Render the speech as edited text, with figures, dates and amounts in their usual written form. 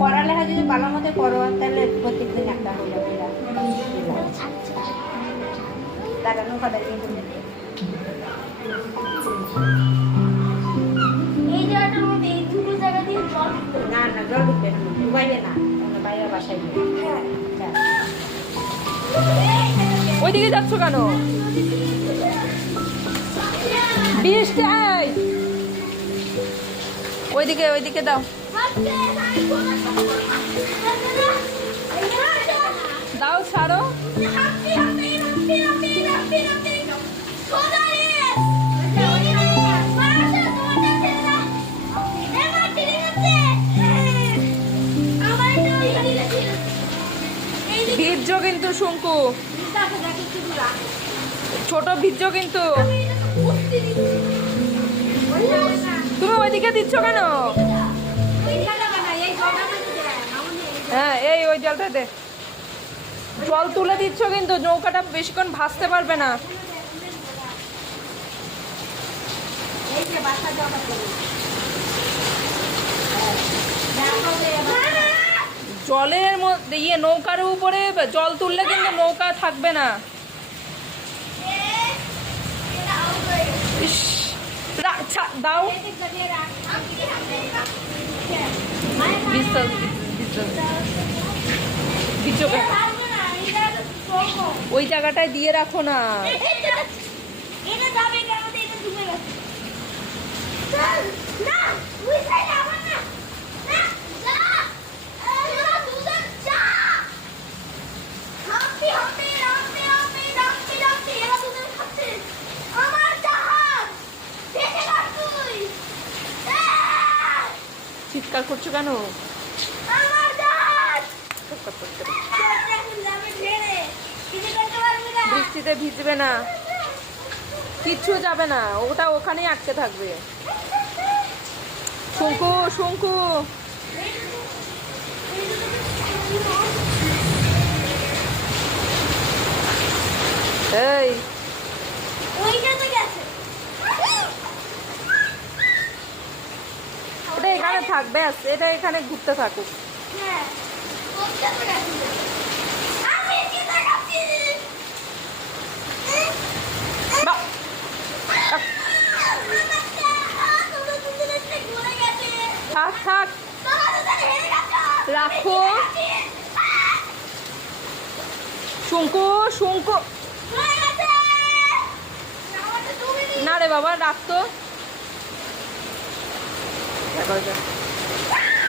পড়ালেখা যদি ভালো মতো করো তাহলে প্রত্যেকদিন একটা হয়ে যাবে। দাদা নৌকা দাঁড়িয়ে এই জায়গাটার মধ্যে এই দুটো জায়গা দিয়ে জল ঢুকবে না না, জল ঢুকবে না, ডুবাইবে না, বাইরে বাসায় গিয়ে। ওইদিকে যাচ্ছ কেন? বৃষ্টি আয়। ওইদিকে ওইদিকে দাও, দাও ছাড়ো। ভিজছো কিন্তু শঙ্কু, ছোট ভিজছো কিন্তু। তুমি ওইদিকে দিচ্ছ কেন? হ্যাঁ, এই ওই জলটাতে জল তুলে দিচ্ছ কিন্তু নৌকাটা বেশিক্ষণ ভাসতে পারবে না। জলের মধ্যে নৌকার উপরে জল তুললে কিন্তু নৌকা থাকবে না। ইস, দাও। ওই জায়গাটায় দিয়ে রাখো না। চিৎকার করছো কেন? বৃষ্টিতে ভিজবে না, কিচ্ছু যাবে না, ওটা ওখানেই আটকে থাকবে। শঙ্কু শঙ্কু, এই ওটা এখানে থাকবে, এটা এখানে ঘুরতে থাকুক। থাক থাক, রাখো। শঙ্কু শঙ্কু, না রে বাবা, রাখতো।